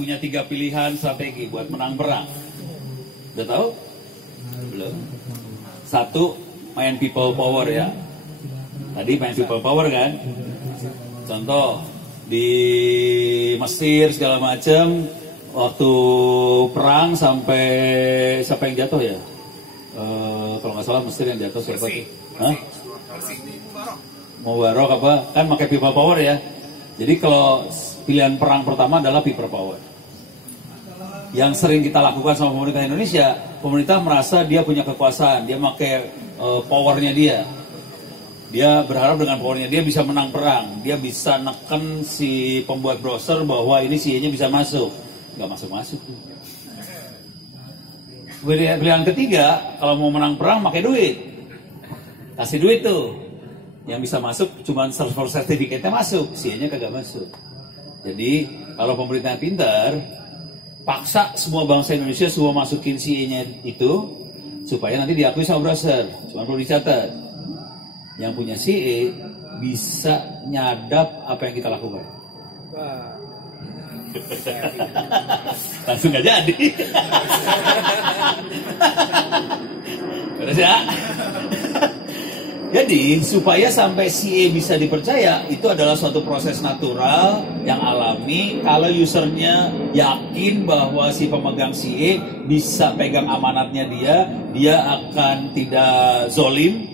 punya 3 pilihan strategi buat menang perang. Udah tahu? Belum. 1, main people power ya. Tadi main people power kan? Contoh di Mesir segala macam, waktu perang sampai siapa yang jatuh ya? Kalau nggak salah Mesir yang jatuh siapa tuh? Hah? Mubarak apa? Kan pakai people power ya. Jadi kalau pilihan perang pertama adalah people power. Yang sering kita lakukan sama pemerintah Indonesia, pemerintah merasa dia punya kekuasaan, dia pakai powernya dia. Dia berharap dengan powernya dia bisa menang perang, dia bisa neken si pembuat browser bahwa ini CE-nya bisa masuk. Nggak masuk-masuk. Pilihan ketiga, kalau mau menang perang pakai duit. Kasih duit tuh. Yang bisa masuk cuma server sertifikatnya masuk, CE-nya kagak masuk. Jadi kalau pemerintah pintar, paksa semua bangsa Indonesia semua masukin CE-nya itu supaya nanti diakui sama browser. Cuma perlu dicatat, yang punya CE bisa nyadap apa yang kita lakukan. Langsung gak jadi. Terus ya. Jadi supaya sampai CE bisa dipercaya, itu adalah suatu proses natural yang alami. Kalau usernya yakin bahwa si pemegang CE bisa pegang amanatnya dia akan tidak zolim,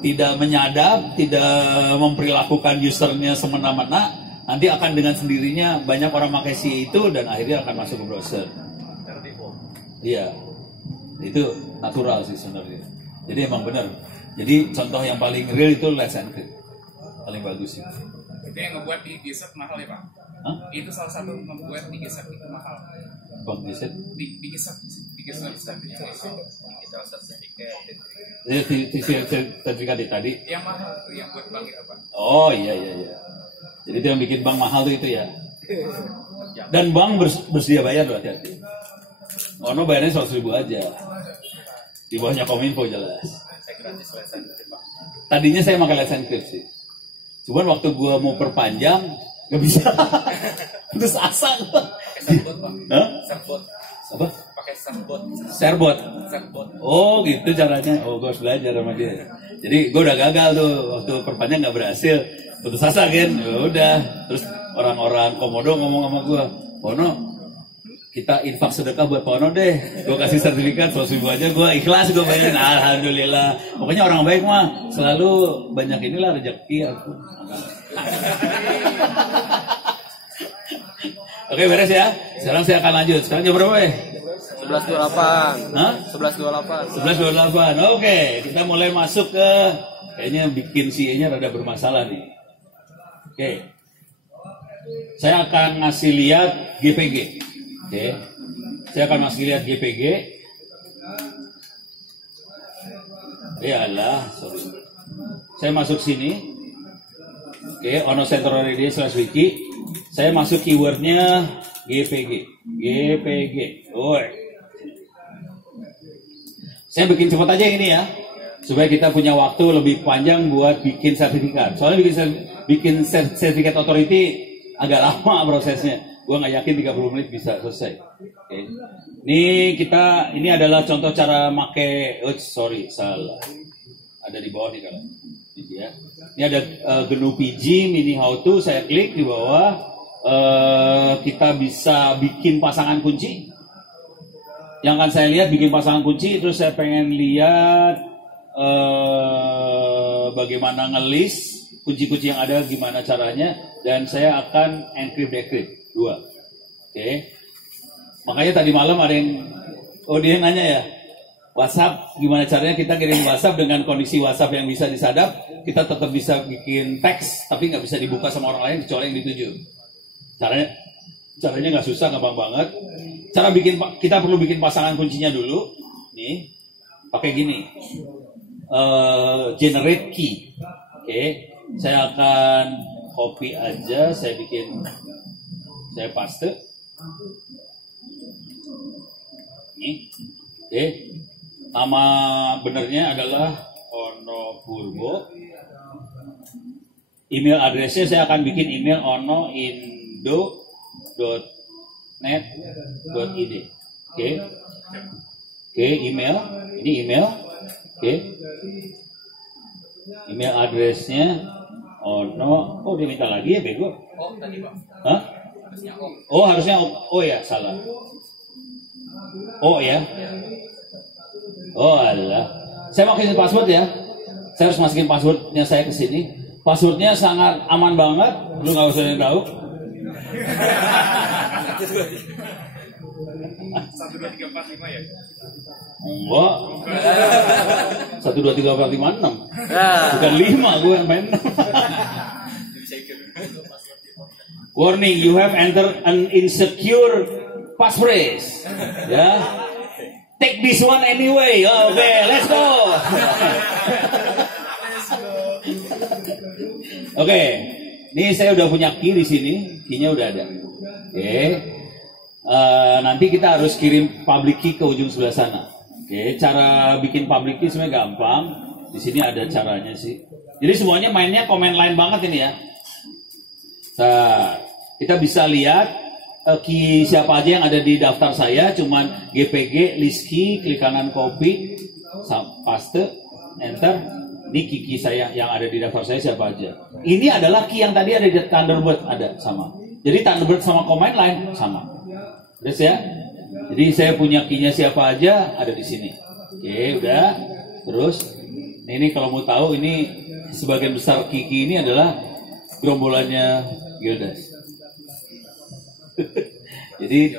tidak menyadap, tidak memperlakukan usernya semena-mena. Nanti akan dengan sendirinya banyak orang pakai CE itu dan akhirnya akan masuk ke browser. Iya, itu natural sih sebenarnya. Jadi emang benar. Jadi contoh yang paling real itu Let's Encrypt, paling bagus sih. Itu yang ngebuat di Geset mahal ya Pak? Hah? Itu salah satu membuat di Geset itu mahal. Bang Geset? Di Geset digital sertifikat tadi. Yang mahal itu yang buat bank itu Pak. Oh iya. Jadi itu yang bikin bank mahal tuh itu ya. Dan bank bersedia bayar loh, hati-hati. Ono bayarnya 100.000 aja. Di bawahnya Kominfo jelas. Tadinya saya pakai Let's Encrypt sih. Cuman waktu gua mau perpanjang nggak bisa. Terus asa. Serbot Pak. Hah? Serbot. Apa? Pakai serbot. Serbot. Serbot. Oh gitu caranya. Oh gua harus belajar sama dia. Jadi gua udah gagal tuh waktu perpanjang nggak berhasil. Putus asa kan. Ya udah. Terus orang-orang Komodo ngomong sama gua, Pono, kita infak sedekah buat Pono deh. Gue kasih sertifikat 100.000 aja, gue ikhlas gue bayarin. Alhamdulillah. Pokoknya orang baik mah selalu banyak inilah rezeki aku. Oke beres ya. Sekarang saya akan lanjut. Sekarang jam berapa ya? 11.28. Hah? 11.28. 11.28. Oke, kita mulai masuk ke kayaknya bikin CE-nya rada bermasalah nih. Oke. Saya akan ngasih lihat GPG. Oke, saya akan masih lihat GPG. Ya sorry. Saya masuk sini. Oke, Ono Center Radio /wiki. Saya masuk keywordnya GPG. Saya bikin cepat aja ini ya, supaya kita punya waktu lebih panjang buat bikin sertifikat. Soalnya bikin sertifikat authority agak lama prosesnya. Gue nggak yakin 30 menit bisa selesai. Oke. Ini adalah contoh cara make. Salah. Ada di bawah nih kalau. Ya. Ini ada GNU PG mini how to. Saya klik di bawah. Kita bisa bikin pasangan kunci. Yang akan saya lihat bikin pasangan kunci. Terus saya pengen lihat bagaimana ngelis kunci-kunci yang ada, gimana caranya. Dan saya akan encrypt-decrypt. 2. Oke. Makanya tadi malam ada yang dia nanya ya, WhatsApp gimana caranya kita kirim WhatsApp dengan kondisi WhatsApp yang bisa disadap, kita tetap bisa bikin teks tapi nggak bisa dibuka sama orang lain kecuali yang dituju. Caranya nggak susah, gampang banget. Kita perlu bikin pasangan kuncinya dulu. Nih, pakai gini. Generate key. Oke. Saya akan copy aja, saya paste. Ini. Oke. Nama benernya adalah Ono Purbo. Email addressnya saya akan bikin email ono.indo net.id. Oke. Oke, email. Ini email. Oke. Email addressnya. Oh no. Oh, dia minta lagi ya, bego. Oh, tadi Pak. Hah? Harusnya oh. Oh, harusnya oh ya, salah. Oh ya. Oh alah. Saya masukin password ya. Saya harus masukin passwordnya saya ke sini. Passwordnya sangat aman banget. Lu nggak usah yang tahu. 1 2 3 4 5 ya. Enggak. 1 2 3 4 5 6. Nah, Bukan 5 gue yang main. Bisa ikut. Warning, you have entered an insecure passphrase. Ya. Take this one anyway. Oke, let's go. Oke, ini saya udah punya key di sini, key-nya udah ada. Oke, nanti kita harus kirim public key ke ujung sebelah sana. Oke, cara bikin public key sebenarnya gampang. Di sini ada caranya sih. Jadi semuanya mainnya command line banget ini ya. Nah, kita bisa lihat key siapa aja yang ada di daftar saya, cuman GPG, list key, klik kanan copy, paste, enter. Ini key saya yang ada di daftar saya siapa aja. Ini adalah key yang tadi ada di Thunderbird, ada sama. Jadi Thunderbird sama command line sama. Terus ya. Jadi saya punya key-nya siapa aja ada di sini. Oke, udah. Terus ini kalau mau tahu ini sebagian besar key ini adalah gerombolannya Gildas. Jadi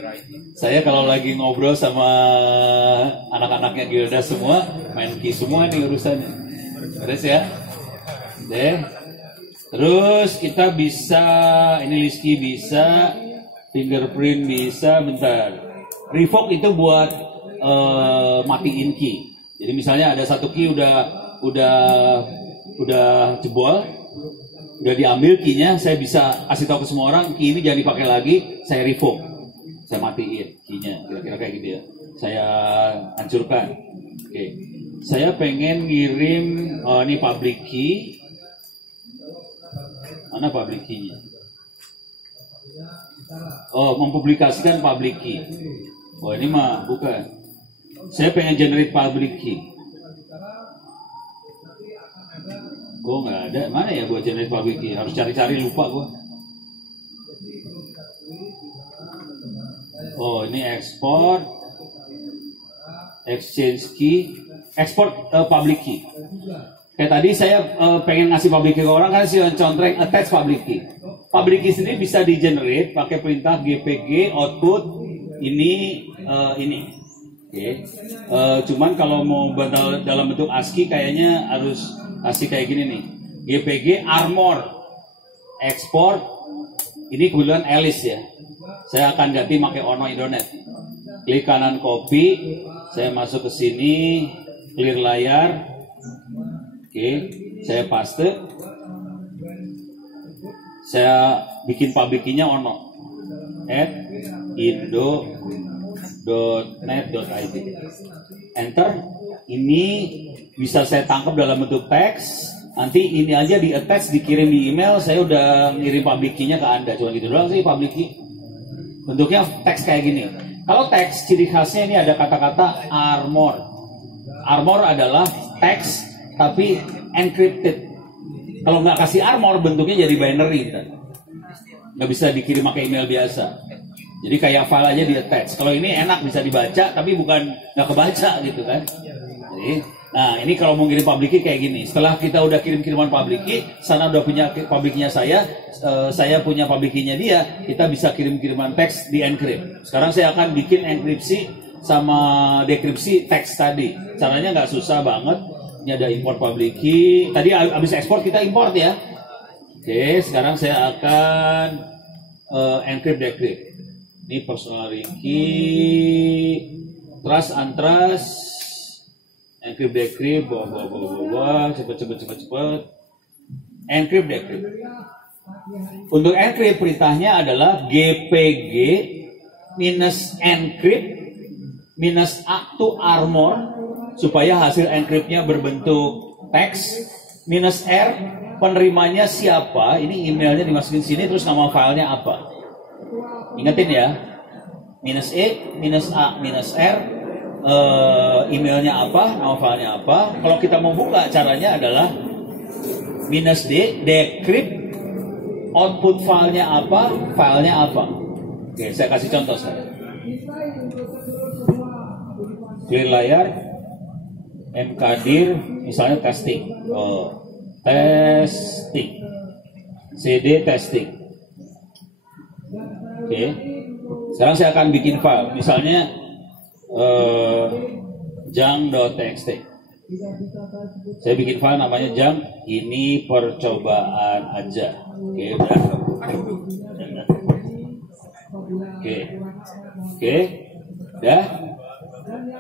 saya kalau lagi ngobrol sama anak-anaknya Gildas semua main key semua nih urusannya. Terus ya, deh. Terus kita bisa, ini list key bisa, fingerprint bisa, bentar. Revoke itu buat matiin key. Jadi misalnya ada satu key udah jebol, udah diambil key-nya, saya bisa kasih tahu ke semua orang, key ini jangan dipakai lagi, saya revoke, saya matiin key-nya, kira-kira kayak gitu ya. Saya hancurkan. Oke. Saya pengen ngirim ini public key. Mana public key-nya? Oh, mempublikasikan public key. Oh, ini mah bukan. Saya pengen generate public key. Oh, nggak ada. Mana ya buat generate public key? Harus cari-cari, lupa gua. Oh, ini export, exchange key. Export public key. Kayak tadi saya pengen ngasih public key ke orang kan sih contreng attach public key. Public key sendiri bisa di generate pakai perintah gpg output ini. Oke. Cuman kalau mau dalam bentuk ASCII kayaknya harus kasih kayak gini nih. gpg armor export ini kebetulan Alice ya. Saya akan ganti pakai Ono Indonet. Klik kanan copy, saya masuk ke sini. Clear layar. Oke, saya paste. Saya bikin public key-nya Ono. @indo.net.id. Enter. Ini bisa saya tangkap dalam bentuk teks. Nanti ini aja di attach, dikirim di email. Saya udah ngirim public key-nya ke Anda. Cuma gitu doang sih public key. Bentuknya teks kayak gini. Kalau teks, ciri khasnya ini ada kata-kata armor. Armor adalah teks tapi encrypted. Kalau nggak kasih armor bentuknya jadi binary, nggak bisa dikirim pakai email biasa. Jadi kayak file aja di attach. Kalau ini enak bisa dibaca tapi bukan nggak kebaca gitu kan. Jadi, nah ini kalau mau kirim public key kayak gini. Setelah kita udah kirim-kiriman public key, sana udah punya public key-nya saya punya public key-nya dia, kita bisa kirim-kiriman teks di encrypt. Sekarang saya akan bikin enkripsi sama dekripsi teks tadi. Caranya nggak susah banget. Ini ada import public key. Tadi habis ekspor kita import ya. Oke, sekarang saya akan encrypt decrypt. Ini personal key, trust untrust, encrypt decrypt, cepet. Encrypt decrypt. Untuk encrypt perintahnya adalah gpg -encrypt -a to armor supaya hasil encryptnya berbentuk teks, -r penerimanya siapa, ini emailnya dimasukin sini terus nama filenya apa. Ingetin ya, minus E, minus A, minus R, emailnya apa, nama filenya apa. Kalau kita mau buka, caranya adalah minus D, decrypt, output filenya apa, filenya apa. Oke, saya kasih contoh sekarang. Clear layar, mkdir, misalnya testing. Testing. CD testing. Oke. Sekarang saya akan bikin file. Misalnya jang.txt. Saya bikin file namanya jang. Ini percobaan aja. Oke, udah. Oke. Udah.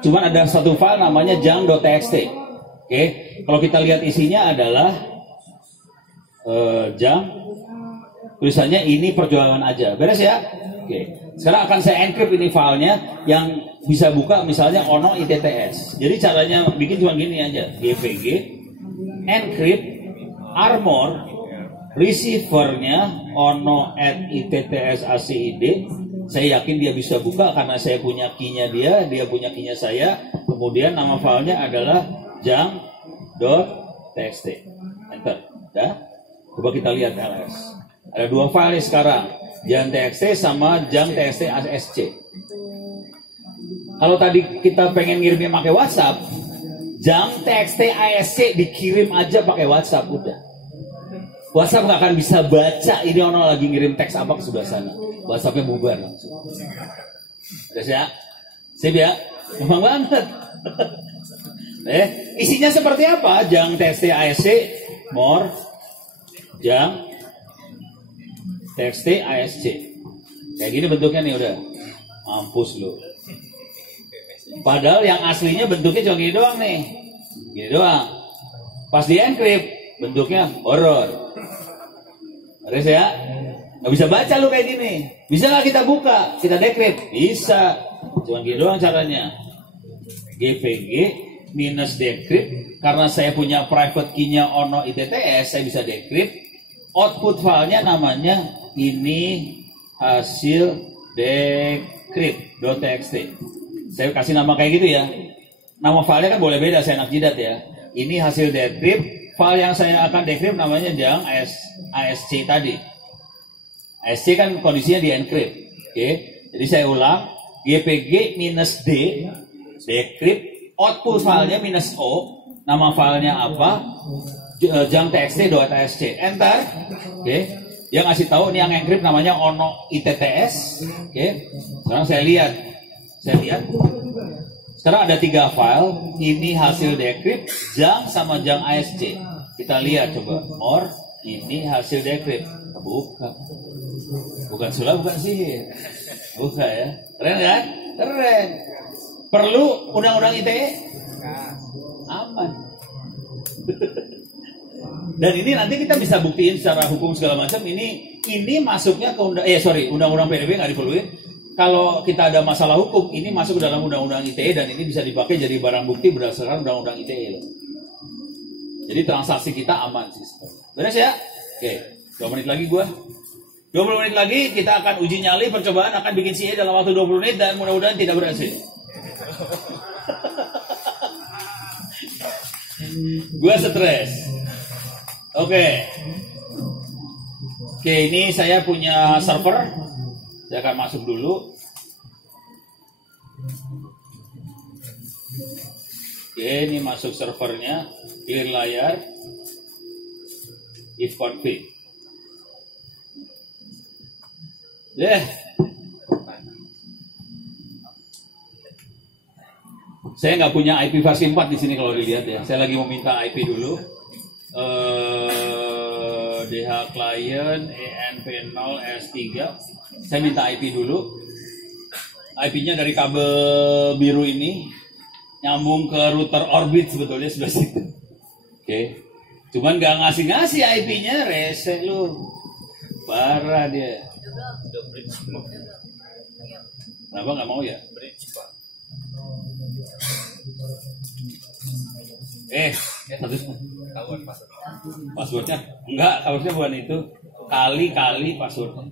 Cuman ada satu file namanya jang.txt. Oke. Kalau kita lihat isinya adalah jang. Tulisannya ini perjuangan aja. Beres ya? Oke. Sekarang akan saya encrypt ini filenya yang bisa buka misalnya ono ITTS. Jadi caranya bikin cuma gini aja. GPG encrypt armor receivernya ono at ITTS ACID. Saya yakin dia bisa buka karena saya punya key-nya dia punya key-nya saya. Kemudian nama filenya adalah jang.txt. Enter. Dah. Coba kita lihat ls. Ada dua file nih sekarang, jang.txt sama jang.txt ASC. Kalau tadi kita pengen ngirimnya pakai WhatsApp, jang.txt ASC dikirim aja pakai WhatsApp udah. WhatsApp nggak akan bisa baca ini orang lagi ngirim teks apa ke sebelah sana. WhatsAppnya bubar langsung. Terus ya, sip ya, gampang banget. Isinya seperti apa? Jang.txt ASC more jang TXT ASC. Kayak gini bentuknya nih udah. Mampus lu. Padahal yang aslinya bentuknya cuma gini doang nih. Gini doang. Pas di encrypt bentuknya horor. Terus ya? Nggak bisa baca lu kayak gini. Bisa nggak kita buka? Kita decrypt? Bisa. Cuma gini doang caranya. GPG minus decrypt. Karena saya punya private key-nya ono ITTS, saya bisa decrypt. Output filenya namanya ini hasil decrypt.txt. Saya kasih nama kayak gitu ya. Nama filenya kan boleh beda, saya enak jidat ya. Ini hasil decrypt. File yang saya akan decrypt namanya jang ASC tadi. ASC kan kondisinya di encrypt. Oke. Jadi saya ulang. GPG minus D decrypt. Output filenya minus O. Nama filenya apa? jang.txt.asc. Enter. Oke. Dia ngasih tahu ini yang encrypt namanya ono ITTS. Oke. Sekarang saya lihat. Sekarang ada 3 file. Ini hasil decrypt jang sama jang ASC. Kita lihat coba. Or ini hasil decrypt. Bukan. Bukan sulap, bukan sihir. Bukan ya. Keren kan? Keren. Perlu undang-undang ITE? Aman. Dan ini nanti kita bisa buktiin secara hukum segala macam. Ini masuknya ke undang-undang PDB nggak diperluin. Kalau kita ada masalah hukum, ini masuk ke dalam undang-undang ITE dan ini bisa dipakai jadi barang bukti berdasarkan undang-undang ITE loh. Jadi transaksi kita aman sih. Beres ya? Oke, 2 menit lagi gua. 20 menit lagi kita akan uji nyali percobaan akan bikin CE dalam waktu 20 menit dan mudah-mudahan tidak berhasil. Gua stres. Oke, ini saya punya server. Saya akan masuk dulu. Oke, ini masuk servernya. Clear layar. If config. Saya nggak punya IP versi 4 di sini kalau dilihat ya. Saya lagi mau minta IP dulu. DH client ENP0 S3. Saya minta IP dulu. IP-nya dari kabel biru ini nyambung ke router Orbit sebetulnya sebelah situ. Oke. Cuman nggak ngasih IP-nya, rese lu. Parah dia. Kenapa nggak mau ya? Passwordnya enggak, harusnya bukan itu. Kali passwordnya.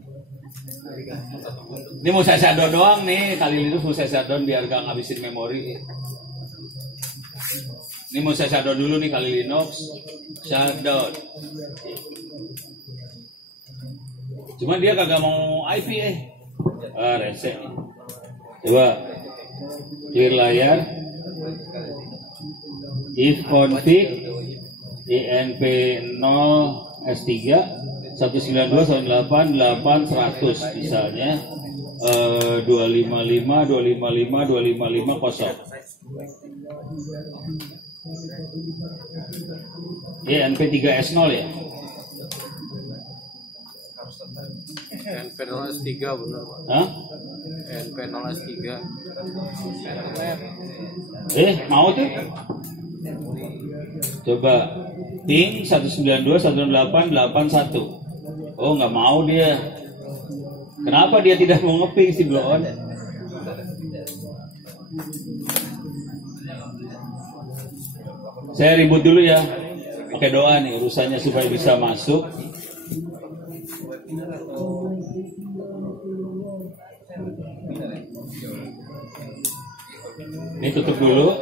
Ini mau saya shutdown doang nih, kali ini mau saya shutdown biar gak ngabisin memori. Ini mau saya shutdown dulu nih kali Linux, shutdown. Cuma dia kagak mau IP rese. Coba clear layar. If config inp 0 s3 192.168.8.100 misalnya 255.255.255 kosong. INP 3S0 ya. NP 0S3 benar Pak. Hah? NP 0S3. Mau tuh? Coba ping 192.168.8.1. Oh, nggak mau dia. Kenapa dia tidak mau ngeping si blow on? Saya ribut dulu ya. Pakai doa nih urusannya supaya bisa masuk. Ini tutup dulu.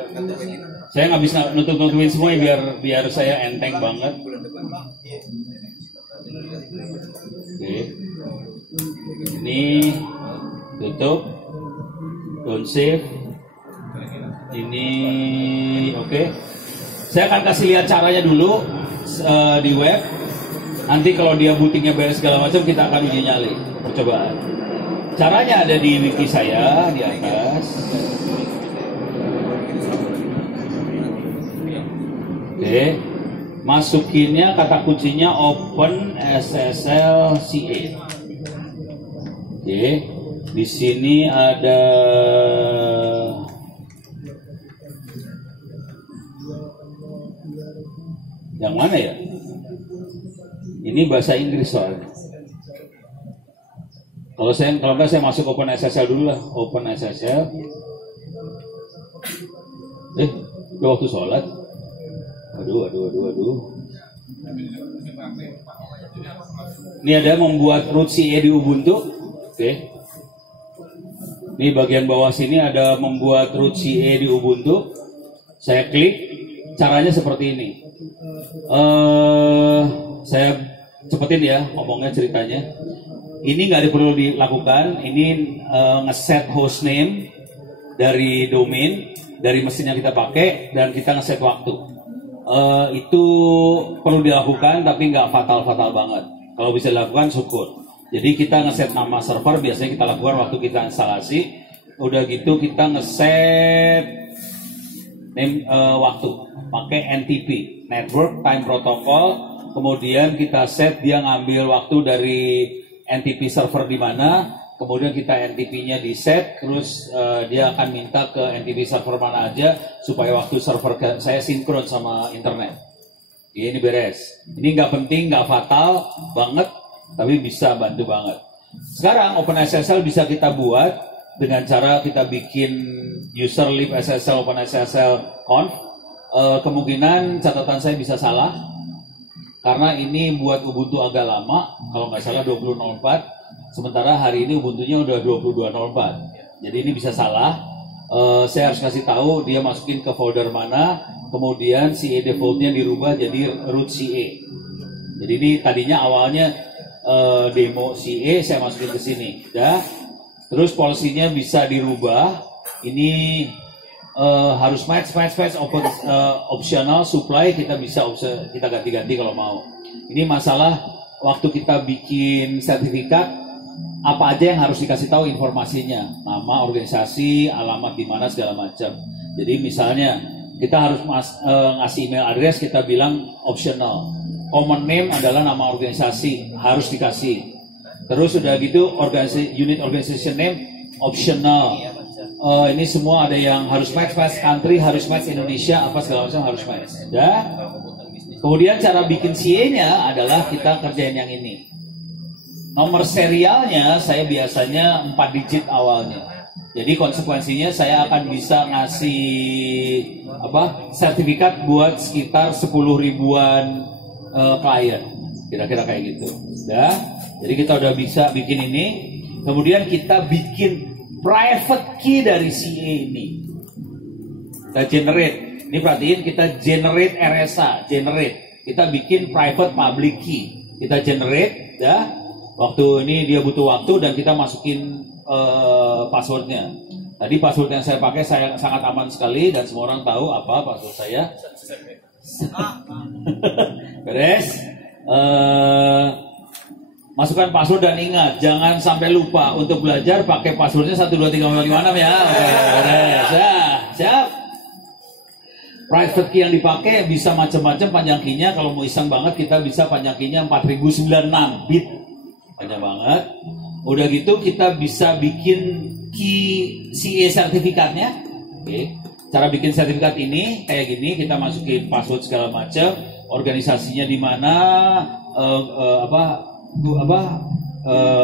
Saya nggak bisa nutupin semua ya, biar saya enteng banget. Oke. Ini tutup. Don't save. Ini oke. Saya akan kasih lihat caranya dulu di web. Nanti kalau dia bootingnya beres segala macam, kita akan uji nyali percobaan. Caranya ada di wiki saya di atas. Oke, masukinnya kata kuncinya Open SSL CA. Oke, di sini ada yang mana ya? Ini bahasa Inggris soalnya. Kalau enggak saya masuk Open SSL dulu lah, Open SSL. Waktu sholat. Aduh. Ini ada membuat root CA di Ubuntu. Oke. Ini bagian bawah sini ada membuat root CA di Ubuntu. Saya klik. Caranya seperti ini. Saya cepetin ya ngomongnya ceritanya. Ini nggak perlu dilakukan. Ini ngeset hostname dari domain dari mesin yang kita pakai dan kita ngeset waktu. Itu perlu dilakukan tapi nggak fatal banget. Kalau bisa dilakukan syukur. Jadi kita ngeset nama server biasanya kita lakukan waktu kita instalasi. Udah gitu kita ngeset name waktu pakai NTP, Network Time Protocol. Kemudian kita set dia ngambil waktu dari NTP server di mana. Kemudian kita NTP-nya di set, terus dia akan minta ke NTP server mana aja supaya waktu server saya sinkron sama internet. Ya, ini beres. Ini nggak penting, nggak fatal banget, tapi bisa bantu banget. Sekarang OpenSSL bisa kita buat dengan cara kita bikin user lib SSL OpenSSL conf. Kemungkinan catatan saya bisa salah karena ini buat Ubuntu agak lama, kalau nggak salah 20.04. Sementara hari ini Ubuntunya udah 22.04. Jadi ini bisa salah. Saya harus kasih tahu dia masukin ke folder mana, kemudian CA defaultnya dirubah jadi root CA. Jadi ini tadinya awalnya demo CA, saya masukin ke sini. Ya. Terus policy-nya bisa dirubah. Ini harus match optional supply kita bisa kita ganti-ganti kalau mau. Ini masalah waktu kita bikin sertifikat apa aja yang harus dikasih tahu informasinya, nama organisasi, alamat di mana segala macam. Jadi misalnya kita harus ngasih email address, kita bilang optional. Common name adalah nama organisasi, harus dikasih. Terus udah gitu unit organization name optional. Ini semua ada yang harus match country, harus match Indonesia, apa segala macam harus match. Ya. Kemudian cara bikin CA-nya adalah kita kerjain yang ini. Nomor serialnya saya biasanya 4 digit awalnya. Jadi konsekuensinya saya akan bisa ngasih sertifikat buat sekitar 10 ribuan klien. Kira-kira kayak gitu. Ya. Jadi kita udah bisa bikin ini. Kemudian kita bikin private key dari CA ini. Kita generate. Ini perhatiin, kita generate RSA, generate. Kita bikin private public key. Kita generate, ya. Waktu ini dia butuh waktu dan kita masukin passwordnya. Tadi password yang saya pakai saya sangat aman sekali dan semua orang tahu apa password saya. Beres. Masukkan password dan ingat jangan sampai lupa untuk belajar pakai passwordnya 1 2 3 4 5 6 ya. Oke, beres. Ya, siap. Private key yang dipakai bisa macam-macam panjang key-nya. Kalau mau iseng banget kita bisa panjang key-nya 4096 bit. Panjang banget. Udah gitu kita bisa bikin key CA sertifikatnya. Oke. Cara bikin sertifikat ini kayak gini, kita masukin password segala macam, organisasinya di mana,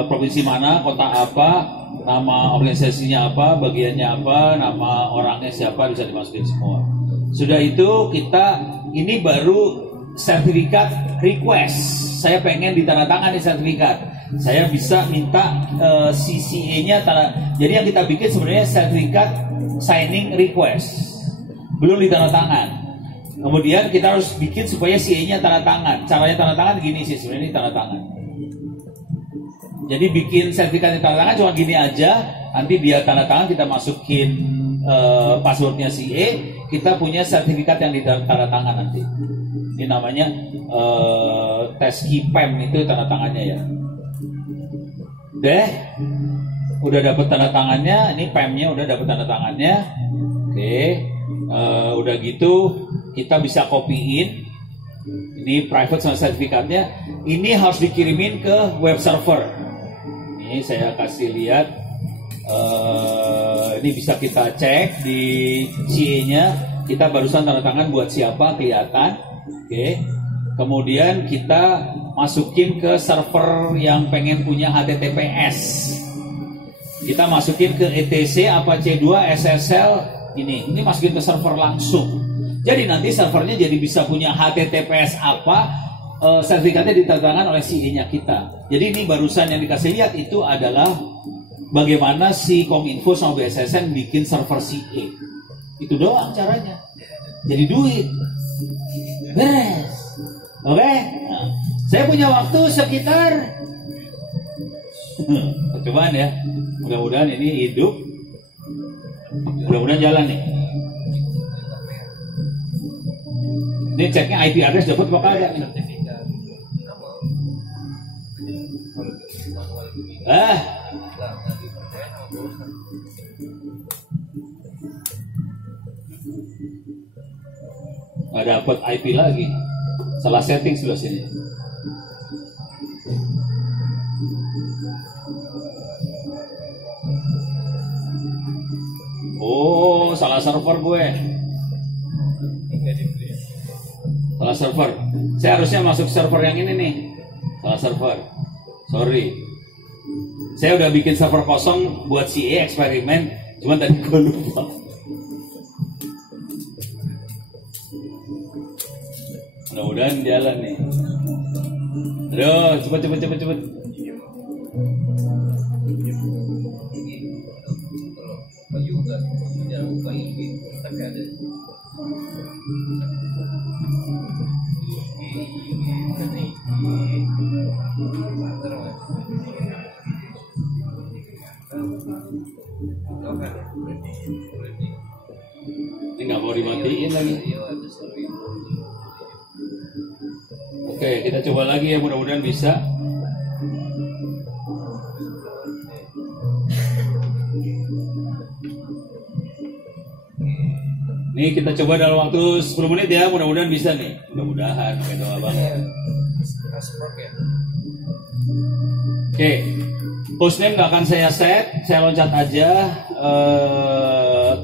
provinsi mana, kota apa, nama organisasinya apa, bagiannya apa, nama orangnya siapa, bisa dimasukin semua. Sudah itu kita ini baru sertifikat request. Saya pengen ditandatangani sertifikat. Saya bisa minta CCA-nya jadi yang kita bikin sebenarnya sertifikat signing request. Belum ditandatangan. Kemudian kita harus bikin supaya CA-nya tanda tangan. Caranya tanda tangan gini sih, sebenarnya ini tanda tangan. Jadi bikin sertifikat tanda tangan cuma gini aja. Nanti dia tanda tangan, kita masukin passwordnya CA, kita punya sertifikat yang ditanda tangan nanti. Ini namanya tes KIPEM itu tanda tangannya ya. Udah dapat tanda tangannya, ini PEM-nya udah dapat tanda tangannya. Oke, udah gitu kita bisa copyin. Ini private sama sertifikatnya. Ini harus dikirimin ke web server. Ini saya kasih lihat. Ini bisa kita cek di CA-nya. Kita barusan tanda tangan buat siapa kelihatan. Oke. Kemudian kita masukin ke server yang pengen punya HTTPS. Kita masukin ke ETC apa C2 SSL ini masukin ke server langsung. Jadi nanti servernya jadi bisa punya HTTPS apa, sertifikatnya ditandatangan oleh CA-nya kita. Jadi ini barusan yang dikasih lihat itu adalah bagaimana si Kominfo sama BSSN bikin server CA. Itu doang caranya. Jadi duit. Beres. Oke? Nah, saya punya waktu sekitar percobaan ya. Mudah-mudahan ini hidup. Mudah-mudahan jalan nih. Ini ceknya IP address dapat apa kagak? Nggak dapat IP lagi. Salah setting sebelah sini. Oh, salah server gue. Salah server. Saya harusnya masuk server yang ini nih. Salah server. Sorry. Saya udah bikin server kosong buat CA eksperimen, cuman tadi gue lupa. Mudah-mudahan jalan nih. Aduh, cepet. Ini nggak mau dimatiin lagi. Oke, kita coba lagi ya, mudah-mudahan bisa. Nih kita coba dalam waktu 10 menit ya, mudah-mudahan bisa nih. Mudah-mudahan, pakai doa banget. Oke, hostname nggak akan saya set, saya loncat aja.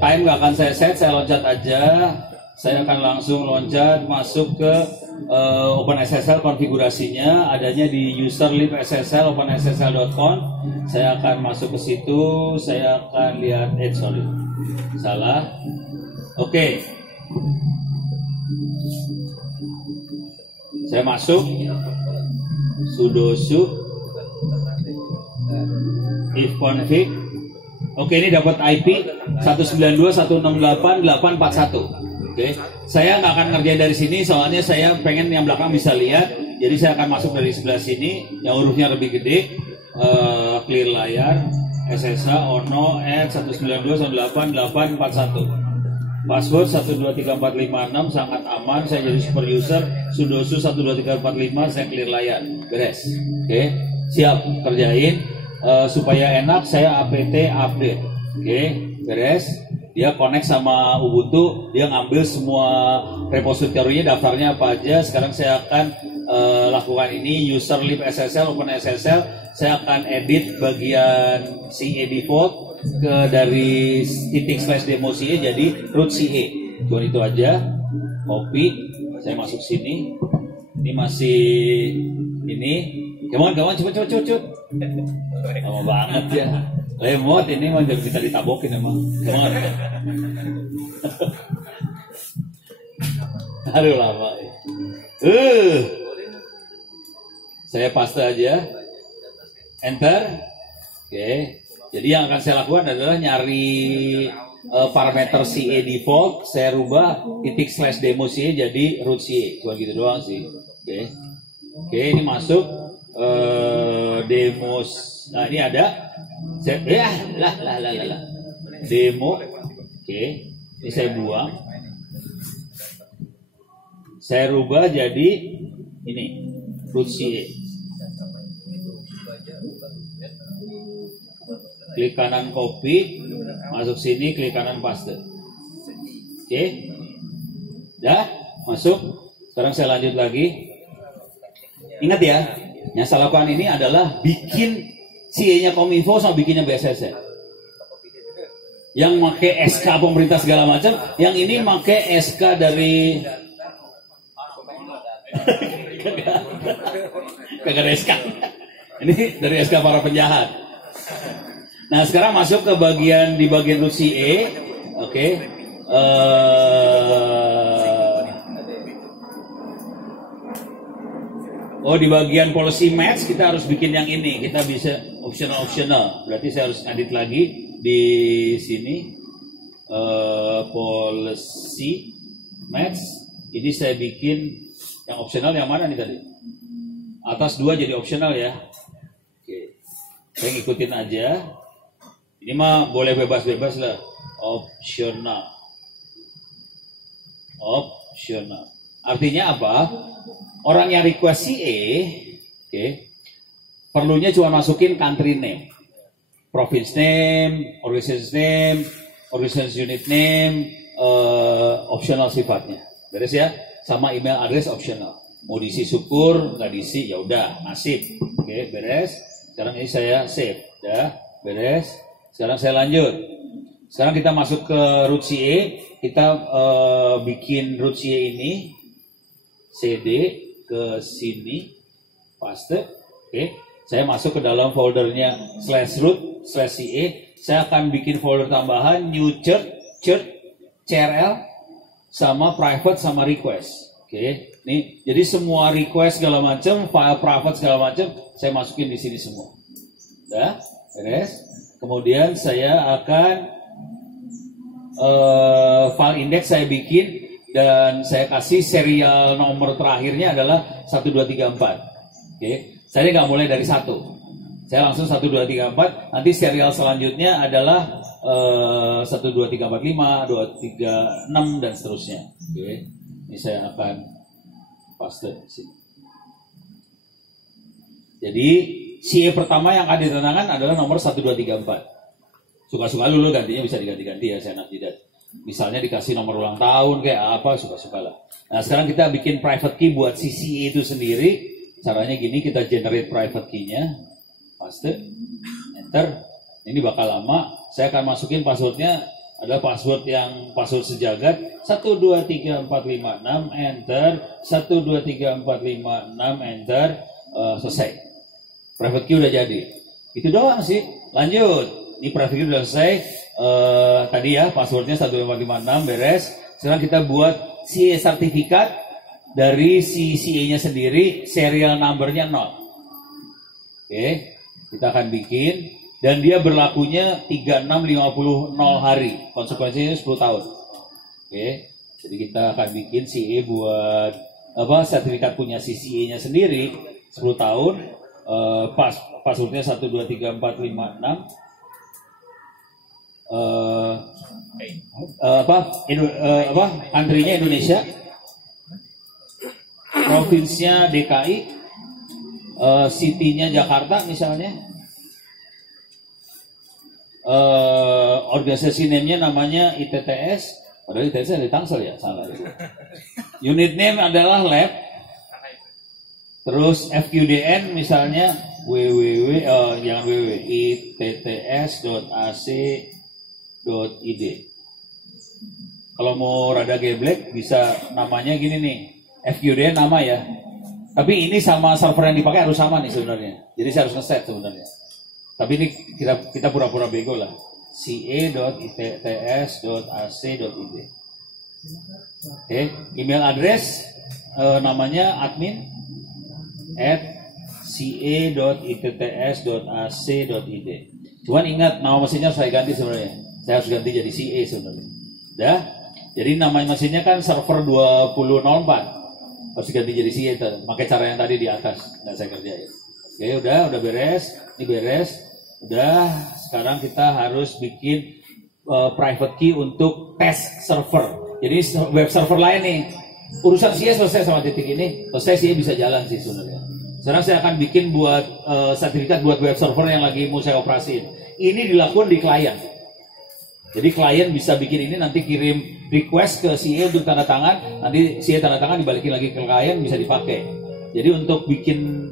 Time nggak akan saya set, saya loncat aja. Saya akan langsung loncat masuk ke OpenSSL konfigurasinya, adanya di userlib SSL openssl.com. Saya akan masuk ke situ, saya akan lihat, salah. Oke. Saya masuk sudo su if config. Oke, ini dapat IP 192.168.841. Oke, saya nggak akan ngerjain dari sini, soalnya saya pengen yang belakang bisa lihat. Jadi saya akan masuk dari sebelah sini, yang hurufnya lebih gede. Clear layar, SSH ono at 192.168.841. Password 123456 sangat aman. Saya jadi super user. Sudosu 12345. Saya clear layar. Beres. Oke, siap kerjain. Supaya enak, saya apt update. Oke, beres. Dia connect sama Ubuntu. Dia ngambil semua repositorinya, daftarnya apa aja. Sekarang saya akan lakukan ini. User lib SSL, open SSL. Saya akan edit bagian CA default dari /demo CA jadi root CA. Cuma itu aja. Copy. Saya masuk sini. Ini masih ini. Kawan, cepet. Lama banget ya. Lemot ini mah bisa ditabokin emang. Kawan. Aduh lama. Saya paste aja. Enter. Oke. Jadi yang akan saya lakukan adalah nyari parameter CA default. Saya rubah /demo CA jadi root CA. Cuma gitu doang sih. Oke, ini masuk demo. Nah ini ada. Demo. Oke. Ini saya buang. Saya rubah jadi ini root CA. Klik kanan copy, masuk sini, klik kanan paste. Oke, dah masuk. Sekarang saya lanjut lagi. Ingat ya, yang saya lakukan ini adalah bikin CA-nya Kominfo sama bikinnya BSS. Yang pakai SK pemerintah segala macam, yang ini pakai SK dari kagak ada SK. Ini dari SK para penjahat. Nah sekarang masuk ke di bagian root CA. Oke. Di bagian policy match kita harus bikin yang ini. Kita bisa optional. Berarti saya harus edit lagi di sini. Policy match. Ini saya bikin yang optional yang mana nih tadi? Atas 2 jadi optional ya. Oke. Saya ngikutin aja. Ini mah boleh bebas-bebas lah. Optional. Artinya apa? Orang yang request CA, perlunya cuma masukin country name, province name, organization unit name, optional sifatnya. Beres ya? Sama email address optional. Mau diisi syukur, nggak diisi, ya udah, nasib. Oke, beres. Sekarang ini saya save, ya, beres. Sekarang saya lanjut. Sekarang kita masuk ke root CA. Kita bikin root CA ini. CD ke sini. Paste. Oke. Saya masuk ke dalam foldernya /root/CA. Saya akan bikin folder tambahan new church, CRL, sama private sama request. Oke. Nih, jadi semua request segala macam, file private segala macam, saya masukin di sini semua. Udah, beres. Kemudian saya akan file index saya bikin dan saya kasih serial nomor terakhirnya adalah 1234. Oke, saya nggak mulai dari 1. Saya langsung 1234. Nanti serial selanjutnya adalah 12345, 236 dan seterusnya. Oke, ini saya akan paste di sini. Jadi CA pertama yang akan ditandatangan adalah nomor 1234. Suka-suka dulu gantinya bisa diganti-ganti ya, saya tidak. Misalnya dikasih nomor ulang tahun kayak apa, suka-suka lah. Nah sekarang kita bikin private key buat si CA itu sendiri. Caranya gini, kita generate private key-nya. Paste, enter. Ini bakal lama. Saya akan masukin passwordnya adalah password sejagat 123456, enter. 123456, enter. Selesai. Private key udah jadi. Itu doang sih. Lanjut. Ini private key udah selesai. Tadi ya passwordnya 123456 beres. Sekarang kita buat CA sertifikat dari si CA-nya sendiri, serial number-nya 0. Oke, kita akan bikin dan dia berlakunya 3650 hari, konsekuensinya 10 tahun. Oke, jadi kita akan bikin CA buat sertifikat punya si CA-nya sendiri 10 tahun, passwordnya 123456, country-nya Indonesia, provinsinya DKI, city-nya Jakarta misalnya, organisasi name-nya namanya ITTS, padahal ITTS dari Tangsel ya, salah. Unit name adalah lab, terus FQDN misalnya itts.ac.id. Kalau mau rada geblek bisa namanya gini nih, FQDN nama ya. Tapi ini sama server yang dipakai harus sama nih sebenarnya. Jadi saya harus ngeset sebenarnya. Tapi ini kita pura-pura bego lah. ca.itts.ac.id. Oke, email address namanya admin @ca.itts.ac.id. Cuman ingat nama mesinnya harus saya ganti sebenarnya. Saya harus ganti jadi CA sebenarnya. Dah. Jadi nama mesinnya kan server 2004. Harus diganti jadi CA. Pakai cara yang tadi di atas. Nggak saya kerjain. Oke, udah beres. Ini beres. Udah, sekarang kita harus bikin private key untuk test server. Jadi web server lain nih. Urusan CA selesai sama titik ini. Selesai CA bisa jalan sih sebenarnya. Sekarang saya akan bikin buat sertifikat buat web server yang lagi mau saya operasiin. Ini dilakukan di klien. Jadi klien bisa bikin ini, nanti kirim request ke CA untuk tanda tangan, nanti CA tanda tangan dibalikin lagi ke klien, bisa dipakai. Jadi untuk bikin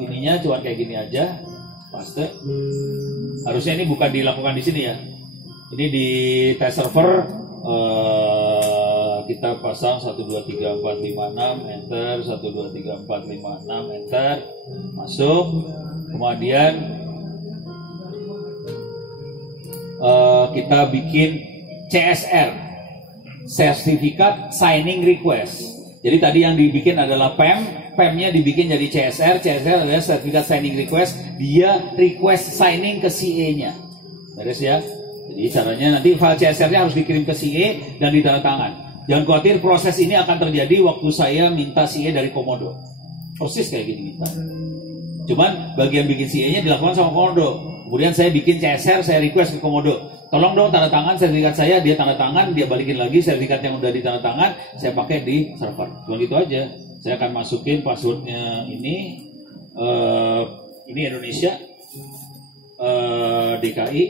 ininya cuma kayak gini aja, paste. Harusnya ini bukan dilakukan di sini ya. Ini di test server kita pasang 123456 enter, 123456 enter, masuk. Kemudian kita bikin CSR, Certificate Signing Request. Jadi tadi yang dibikin adalah PEM-nya dibikin jadi CSR adalah Certificate Signing Request, dia request signing ke CA-nya. Beres ya? Jadi caranya nanti file CSR-nya harus dikirim ke CA dan ditandatangan. Jangan khawatir, proses ini akan terjadi waktu saya minta CA dari Komodo. Persis kayak gini minta. Cuman bagian bikin CA-nya dilakukan sama Komodo. Kemudian saya bikin CSR, saya request ke Komodo. Tolong dong tanda tangan sertifikat saya, dia tanda tangan, dia balikin lagi sertifikat yang udah ditanda tangan, saya pakai di server. Cuma gitu aja. Saya akan masukin passwordnya ini Indonesia, DKI,